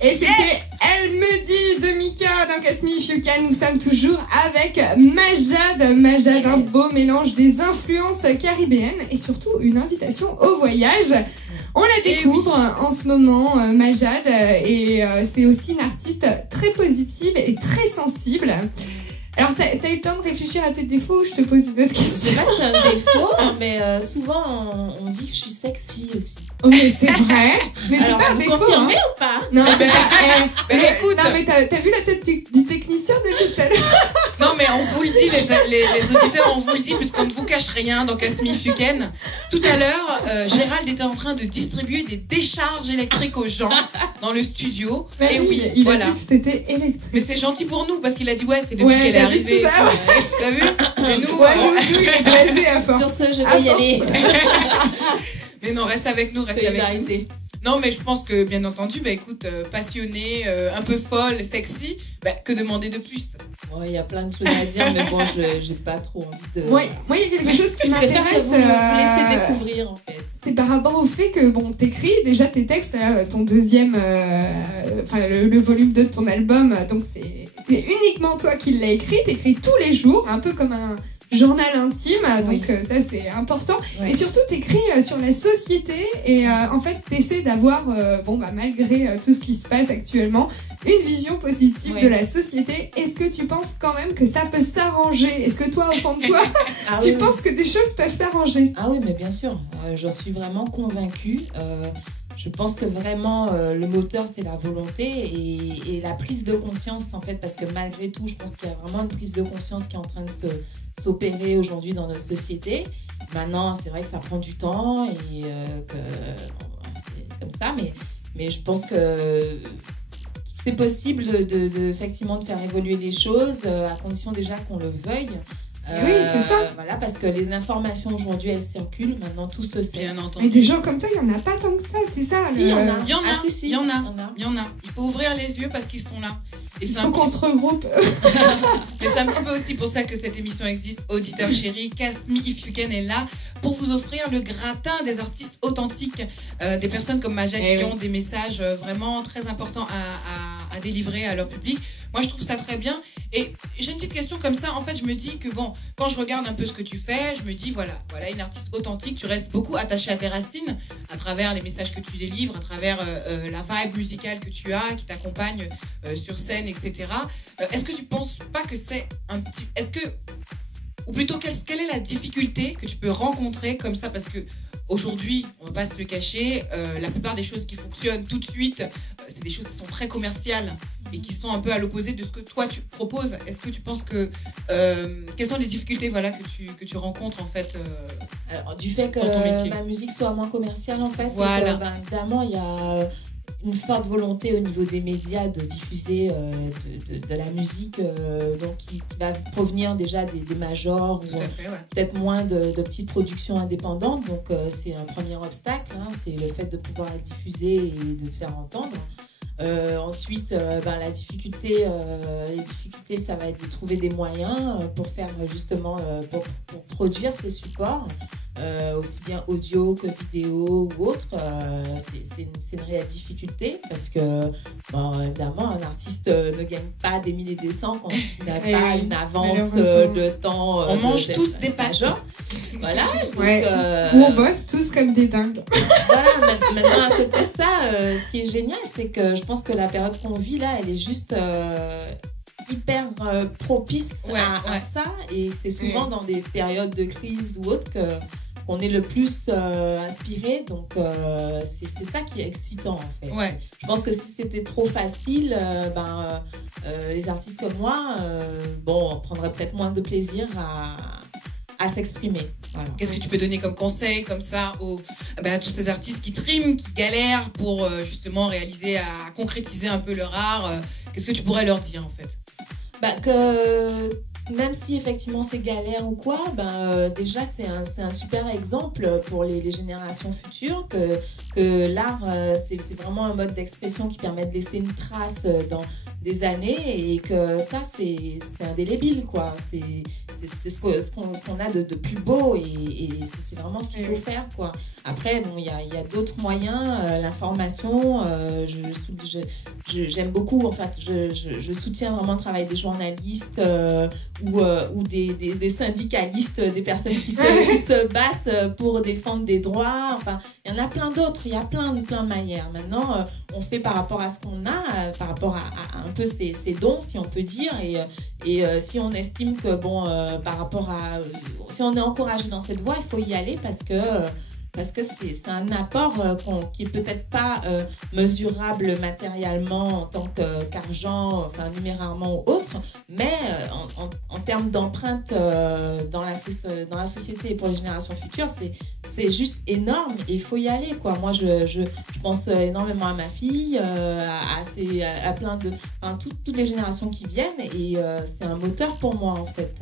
Et c'était Elle me dit de Mika dans Catch Me If You Can. Nous sommes toujours avec Majad. Majad, un beau mélange des influences caribéennes et surtout une invitation au voyage. On la découvre en ce moment, Majad, et c'est aussi une artiste très positive et très sensible. Alors, t'as eu le temps de réfléchir à tes défauts ou je te pose une autre question? Je sais pas si c'est un défaut, mais souvent on dit que je suis sexy aussi. Oh, mais c'est vrai, mais c'est pas un vous défaut. confirmez Hein. ou pas? Non, c'est pas. Écoute, non, mais t'as vu la tête du technicien depuis tout à l'heure? Non, mais on vous le dit, les auditeurs, on vous le dit, puisqu'on ne vous cache rien dans Catch Me If You Can. Tout à l'heure, Gérald était en train de distribuer des décharges électriques aux gens dans le studio. Mais et oui, il voilà. a dit que c'était électrique. Mais c'est gentil pour nous, parce qu'il a dit, ouais, c'est depuis qu'elle est arrivée. T'as vu? Et nous, nous, il est blasé à force. Sur ce, je vais y aller. Mais non, reste avec nous, reste avec nous. Non, mais je pense que, bien entendu, bah écoute, passionnée, un peu folle, sexy, bah, que demander de plus? Il y a plein de choses à dire, mais bon, j'ai pas trop envie de... Moi, il y a quelque chose qui m'intéresse. Vous laissez découvrir, en fait. C'est par rapport au fait que, bon, t'écris déjà tes textes, ton deuxième, le volume 2 de ton album, donc c'est uniquement toi qui l'as écrit, t'écris tous les jours, un peu comme un journal intime, donc ça c'est important. Et surtout t'écris sur la société et en fait t'essaies d'avoir, malgré tout ce qui se passe actuellement, une vision positive de la société. Est-ce que tu penses quand même que ça peut s'arranger? Est-ce que toi, au fond de toi, tu penses que des choses peuvent s'arranger? Ah oui, mais bien sûr, j'en suis vraiment convaincue. Je pense que vraiment le moteur c'est la volonté et la prise de conscience en fait, parce que malgré tout je pense qu'il y a vraiment une prise de conscience qui est en train de s'opérer aujourd'hui dans notre société. Maintenant c'est vrai que ça prend du temps et que c'est comme ça, mais je pense que c'est possible effectivement de faire évoluer les choses à condition déjà qu'on le veuille. Oui, c'est ça. Voilà, parce que les informations aujourd'hui, elles circulent. Maintenant, tout se sait. Bien entendu. Mais des gens comme toi, il n'y en a pas tant que ça, c'est ça. Si, il y en a. Il y en a. Il y en a. Il faut ouvrir les yeux parce qu'ils sont là. Et il faut qu'on se regroupe. Mais c'est un petit peu aussi pour ça que cette émission existe, auditeurs chéris. Catch Me If You Can est là pour vous offrir le gratin des artistes authentiques, des personnes comme Majad qui ont des messages vraiment très importants à délivrer à leur public. Moi, je trouve ça très bien. Et j'ai une petite question comme ça. En fait, je me dis que bon, quand je regarde un peu ce que tu fais, je me dis voilà une artiste authentique. Tu restes beaucoup attachée à tes racines à travers les messages que tu délivres, à travers la vibe musicale que tu as, qui t'accompagne sur scène, etc. Est-ce que tu penses pas que c'est un petit... Ou plutôt, quelle est la difficulté que tu peux rencontrer comme ça? Parce que aujourd'hui, on va pas se le cacher, la plupart des choses qui fonctionnent tout de suite, c'est des choses qui sont très commerciales et qui sont un peu à l'opposé de ce que toi tu proposes. Est-ce que tu penses que... quelles sont les difficultés que tu rencontres en fait Alors, du fait que ma musique soit moins commerciale en fait, voilà. Évidemment, il y a une forte volonté au niveau des médias de diffuser de la musique donc qui va provenir déjà des majors ou peut-être moins de petites productions indépendantes. Donc c'est un premier obstacle, hein, c'est le fait de pouvoir la diffuser et de se faire entendre. Ensuite, les difficultés, ça va être de trouver des moyens pour faire justement pour produire ces supports, aussi bien audio que vidéo ou autre. C'est une réelle difficulté parce que évidemment un artiste ne gagne pas des milliers et des cents quand il n'a pas une avance de temps. On mange tous des pâtes. Voilà. Donc, ou on bosse tous comme des dingues. Voilà. Maintenant à côté de ça, ce qui est génial, c'est que je pense que la période qu'on vit là, elle est juste hyper propice à ça, et c'est souvent dans des périodes de crise ou autre qu'on est le plus inspiré, donc c'est ça qui est excitant en fait. Je pense que si c'était trop facile, les artistes comme moi on prendrait peut-être moins de plaisir à s'exprimer. Voilà. Qu'est-ce que tu peux donner comme conseil comme ça à tous ces artistes qui triment, qui galèrent pour justement réaliser, à concrétiser un peu leur art? Qu'est-ce que tu pourrais leur dire en fait? Que même si effectivement c'est galère ou quoi, déjà c'est un super exemple pour les générations futures que l'art c'est vraiment un mode d'expression qui permet de laisser une trace dans des années, et que ça c'est indélébile quoi. c'est ce qu'on a de plus beau et c'est vraiment ce qu'il faut faire, quoi. Après, bon, il y a d'autres moyens, l'information, j'aime beaucoup, en fait, je soutiens vraiment le travail des journalistes ou des syndicalistes, des personnes qui se battent pour défendre des droits. Enfin, il y en a plein d'autres, il y a plein de manières. Maintenant, on fait par rapport à ce qu'on a, par rapport à un peu ses dons, si on peut dire, et si on estime que, bon, par rapport à... si on est encouragé dans cette voie, il faut y aller parce que c'est un apport qui est peut-être pas mesurable matériellement en tant qu'argent, enfin numérairement ou autre, mais en termes d'empreinte dans la société et pour les générations futures, c'est juste énorme et il faut y aller, quoi. Moi, je pense énormément à ma fille, à plein de... Enfin, toutes les générations qui viennent et c'est un moteur pour moi, en fait.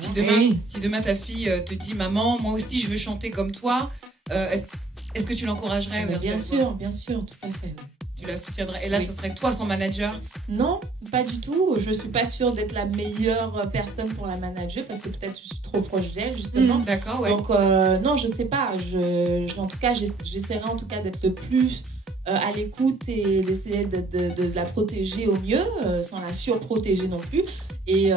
Si demain ta fille te dit « Maman, moi aussi je veux chanter comme toi », est-ce que tu l'encouragerais? Bien sûr, tout à fait. Tu la soutiendrais. Et là, ce serait toi son manager? Non, pas du tout. Je suis pas sûre d'être la meilleure personne pour la manager parce que peut-être je suis trop proche d'elle, justement. D'accord, ouais. Donc, non, je sais pas. En tout cas, j'essaierai en tout cas d'être le plus à l'écoute et d'essayer de la protéger au mieux, sans la surprotéger non plus. Et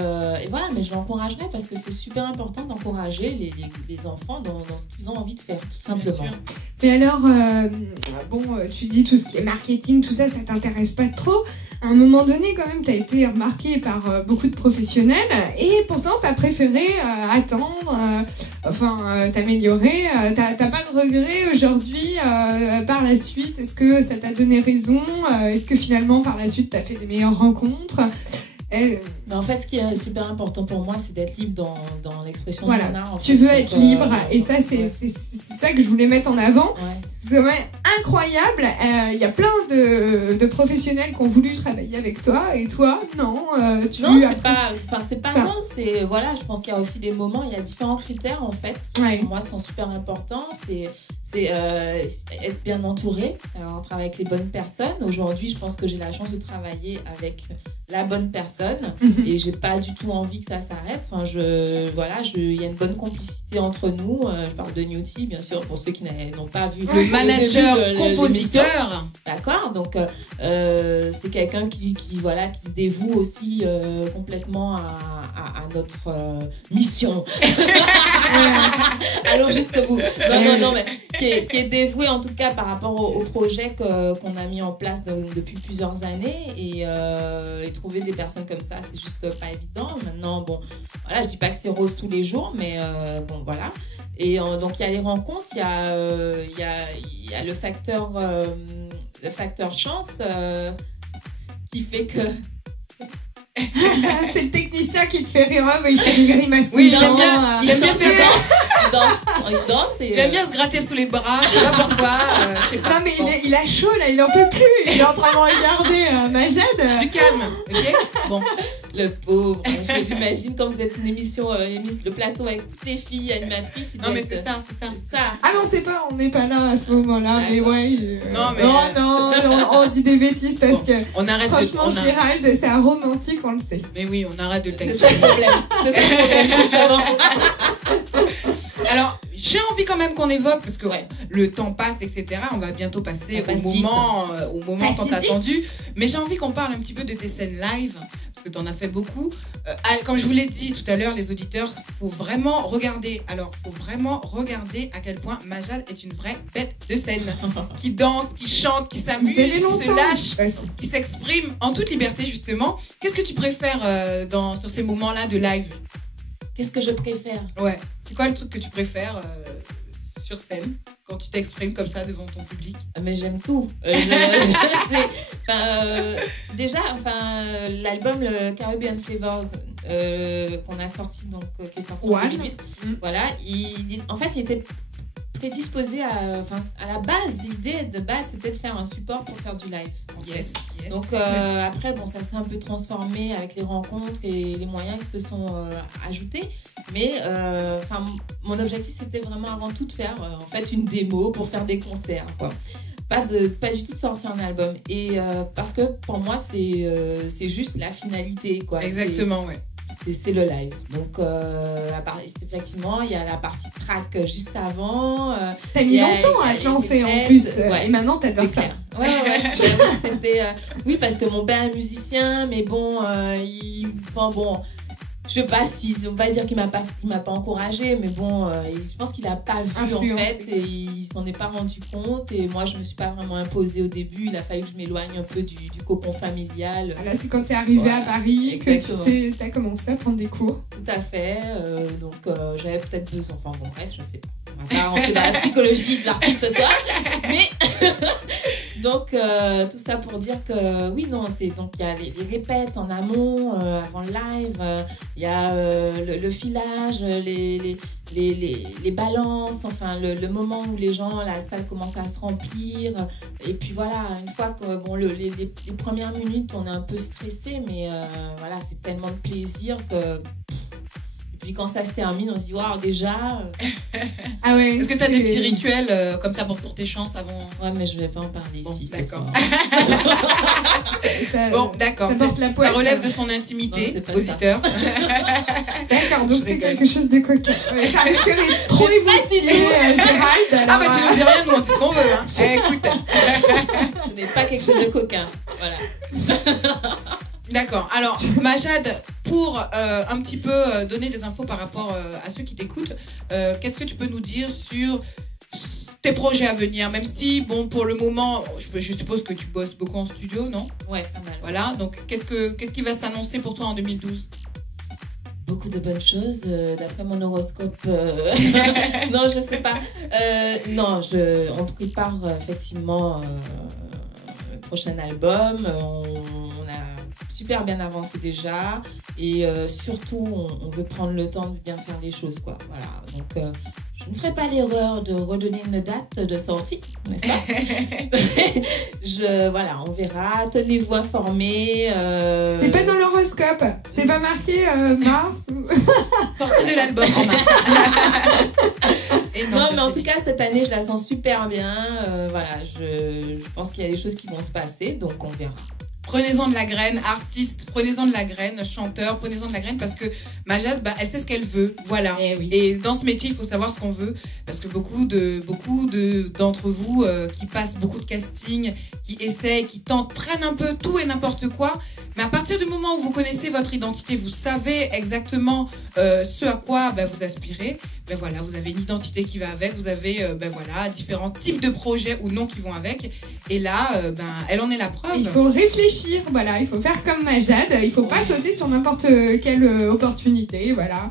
voilà, mais je l'encouragerai parce que c'est super important d'encourager les enfants dans ce qu'ils ont envie de faire, tout simplement. Mais alors, tu dis tout ce qui est marketing, tout ça, ça t'intéresse pas trop. À un moment donné, quand même, t'as été remarqué par beaucoup de professionnels et pourtant, t'as préféré attendre, t'améliorer. T'as pas de regrets aujourd'hui par la suite? Est-ce que ça t'a donné raison? Est-ce que finalement, par la suite, t'as fait des meilleures rencontres? Mais en fait, ce qui est super important pour moi, c'est d'être libre dans l'expression de mon art. Tu veux être libre, et ça, c'est ça que je voulais mettre en avant. Ouais. C'est quand même incroyable. Il y a plein de professionnels qui ont voulu travailler avec toi, et toi, non. C'est pas non. C'est voilà, je pense qu'il y a aussi des moments. Il y a différents critères en fait. Ouais. Pour moi, sont super importants. C'est être bien entouré, on travaille avec les bonnes personnes. Aujourd'hui, je pense que j'ai la chance de travailler avec la bonne personne et j'ai pas du tout envie que ça s'arrête. Enfin, il y a une bonne complicité entre nous. Je parle de Newty, bien sûr, pour ceux qui n'ont pas vu le manager, compositeur. D'accord, donc c'est quelqu'un qui se dévoue aussi complètement à notre mission. Allons jusqu'au bout. Non, mais qui est dévoué en tout cas par rapport au projet qu'on a mis en place depuis plusieurs années et trouver des personnes comme ça, c'est juste pas évident. Maintenant, bon, voilà, je dis pas que c'est rose tous les jours, mais bon, voilà. Et donc il y a les rencontres, il y a le facteur chance qui fait que c'est le technicien qui te fait rire, il fait des grimaces. Oui, il aime bien il danse et il aime bien se gratter sous les bras, je sais pas pourquoi. Non mais il a chaud là, il en peut plus, il est en train de regarder Majed. Du calme, ok. Bon, le pauvre, j'imagine quand vous êtes une émission, le plateau avec toutes les filles animatrices. Non mais c'est ça. Ah non, on n'est pas là à ce moment-là, mais ouais. Non, on dit des bêtises parce que on arrête franchement, Gérald, c'est un romantique, on le sait. Mais oui, on arrête de le taxer. C'est ça le problème, justement. Alors, j'ai envie quand même qu'on évoque, parce que le temps passe, etc. On va bientôt passer au moment tant attendu. Mais j'ai envie qu'on parle un petit peu de tes scènes live, parce que tu en as fait beaucoup. Comme je vous l'ai dit tout à l'heure, les auditeurs, faut vraiment regarder à quel point Majed est une vraie bête de scène. Qui danse, qui chante, qui s'amuse, qui se lâche, qui s'exprime en toute liberté, justement. Qu'est-ce que tu préfères sur ces moments-là de live? Qu'est-ce que je préfère? Ouais. C'est quoi le truc que tu préfères sur scène quand tu t'exprimes comme ça devant ton public? Mais j'aime tout. Déjà, l'album le Caribbean Flavors qu'on a sorti, donc qui est sorti en 2008. Voilà, il était prédisposé à la base. L'idée de base, c'était de faire un support pour faire du live. Yes. Donc après, bon, ça s'est un peu transformé avec les rencontres et les moyens qui se sont ajoutés. Mais mon objectif, c'était vraiment avant tout de faire une démo pour faire des concerts, quoi. Pas du tout de sortir un album. Et parce que pour moi, c'est juste la finalité, quoi. Exactement, ouais. c'est le live. Donc, effectivement, il y a la partie track juste avant. T'as mis longtemps à te lancer en plus. Et maintenant, t'adores ça. Ouais. Oui, parce que mon père est musicien, mais bon, je sais pas si on va dire qu'il m'a pas encouragé, mais bon, je pense qu'il a pas vu influencé. En fait, et il s'en est pas rendu compte. Et moi, je me suis pas vraiment imposée au début. Il a fallu que je m'éloigne un peu du cocon familial. Là, c'est quand t'es arrivée à Paris que t'as commencé à prendre des cours. Tout à fait. Donc, j'avais peut-être besoin. Enfin bon, bref, je sais pas. On va pas rentrer dans la psychologie de l'artiste ce soir, mais donc tout ça pour dire que oui, non, c'est donc il y a les répètes en amont, avant le live, il y a le filage, les balances, enfin le moment où la salle commence à se remplir, et puis voilà, une fois que les premières minutes on est un peu stressé, mais voilà, c'est tellement de plaisir que. Puis quand ça se termine, on se dit waouh, déjà. Ah ouais. Est-ce que tu as des petits rituels comme ça pour tes chances avant? Ouais, mais je vais pas en parler ici. D'accord. Bon, d'accord. Ça relève de son intimité, auditeur. D'accord, donc c'est quelque chose de coquin. Ça risquerait trop émoustillé, Gérald. Ah bah tu nous dis rien de moi, tout ce qu'on veut. Hein. Écoute. Ce n'est pas quelque chose de coquin. Voilà. D'accord. Alors, Majad, pour un petit peu donner des infos par rapport à ceux qui t'écoutent, qu'est-ce que tu peux nous dire sur tes projets à venir? Même si, bon, pour le moment, je suppose que tu bosses beaucoup en studio, non? Ouais, pas mal. Voilà. Donc, qu'est-ce qui va s'annoncer pour toi en 2012? Beaucoup de bonnes choses, d'après mon horoscope. Non, je sais pas. Non, on prépare effectivement le prochain album. On a super bien avancé déjà, et surtout on veut prendre le temps de bien faire les choses, quoi. Voilà, donc je ne ferai pas l'erreur de redonner une date de sortie, n'est-ce pas? Voilà, on verra, tenez-vous informés. C'était pas dans l'horoscope, c'était pas marqué mars ou... Sortie de l'album en mars. Non, mais en tout cas, cette année, je la sens super bien. Voilà, je pense qu'il y a des choses qui vont se passer, donc on verra. Prenez-en de la graine, artiste, prenez-en de la graine, chanteur, prenez-en de la graine, parce que Majad, elle sait ce qu'elle veut, voilà. Oui. Et dans ce métier, il faut savoir ce qu'on veut, parce que beaucoup d'entre vous qui passent beaucoup de casting, qui essayent, qui tentent, prennent un peu tout et n'importe quoi, mais à partir du moment où vous connaissez votre identité, vous savez exactement ce à quoi vous aspirez, voilà, vous avez une identité qui va avec, vous avez voilà, différents types de projets ou non qui vont avec, et là, elle en est la preuve. Il faut réfléchir, voilà, il faut faire comme Majad, il faut pas sauter sur n'importe quelle opportunité, voilà,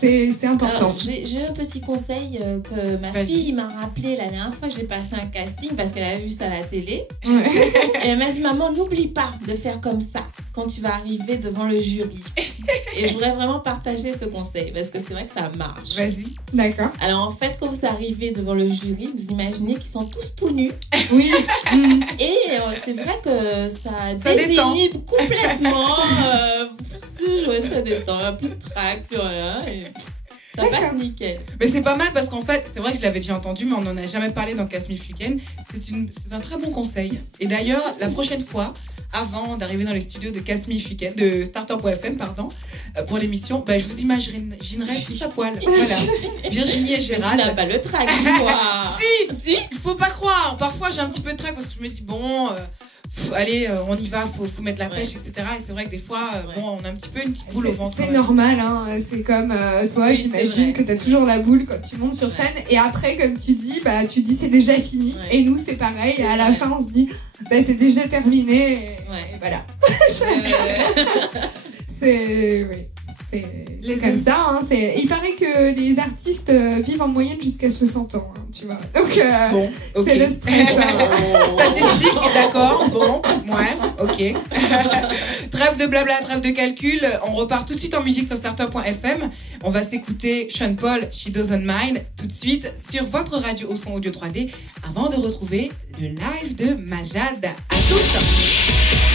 c'est important. Alors, j'ai un petit conseil que ma fille m'a rappelé la dernière fois, j'ai passé un casting parce qu'elle a vu ça à la télé, et elle m'a dit, maman, n'oublie pas de faire comme ça quand tu vas arriver devant le jury. Et je voudrais vraiment partager ce conseil parce que c'est vrai que ça marche. Vas-y. D'accord. Alors en fait, quand vous arrivez devant le jury, vous imaginez qu'ils sont tous tout nus. Oui. Et c'est vrai que ça désinhibe complètement. Ça détend, plus de trac, plus rien. Et ça passe nickel. Mais c'est pas mal parce qu'en fait, c'est vrai que je l'avais déjà entendu, mais on n'en a jamais parlé dans Cast Me If You Can. C'est un très bon conseil. Et d'ailleurs, la prochaine fois, avant d'arriver dans les studios de Cast Me If You Can, de Starter.fm, pardon, pour l'émission, je vous imaginerai tous à poil. Voilà. Virginie et Gérald. Tu n'as pas le trac, dis-moi. Si, il faut pas croire. Parfois, j'ai un petit peu de trac parce que je me dis, bon... allez, on y va, faut mettre la pêche, etc. Et c'est vrai que des fois, on a un petit peu une petite boule au ventre. C'est normal, hein. C'est comme toi, j'imagine que tu as toujours la boule quand tu montes sur scène. Et après, comme tu dis, c'est déjà fini. Et nous, c'est pareil. Et à la fin, on se dit, c'est déjà terminé. Et voilà. C'est comme ça. Hein. Il paraît que les artistes vivent en moyenne jusqu'à 60 ans, hein, tu vois. Donc, c'est le stress. Statistique, d'accord. Bon, ouais, ok. Trêve de blabla, trêve de calcul. On repart tout de suite en musique sur starter.fm. On va s'écouter Sean Paul, She Doesn't Mind, tout de suite sur votre radio au son audio 3D, avant de retrouver le live de Majad. À tous.